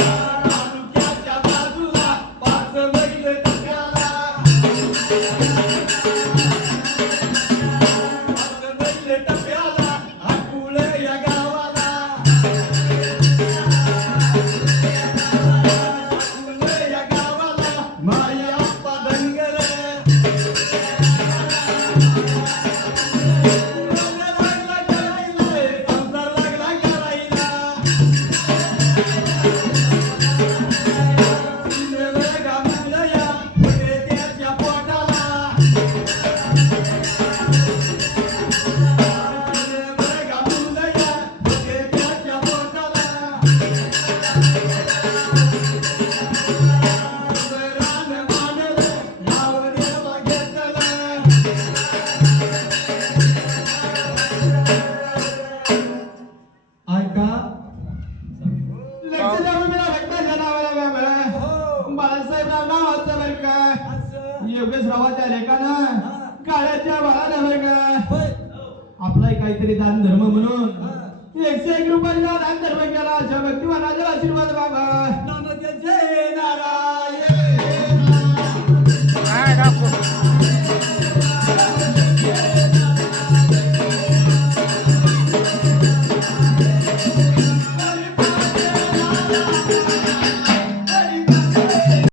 तालुक्याच्या बाजूला ऐका लक्ष द्यावं मला रक्ताच्या नावाला मॅम बाळासाहेब नाव होतं बरं का. योगेश रावाच्या लेखानं काळ्याच्या बाळाला बरं का. आपलाही काहीतरी दान धर्म म्हणून एकशे एक रुपयाचा दान धर्म केला. अशा व्यक्तिवानाचा आशीर्वाद बाबा जय नारायण. Música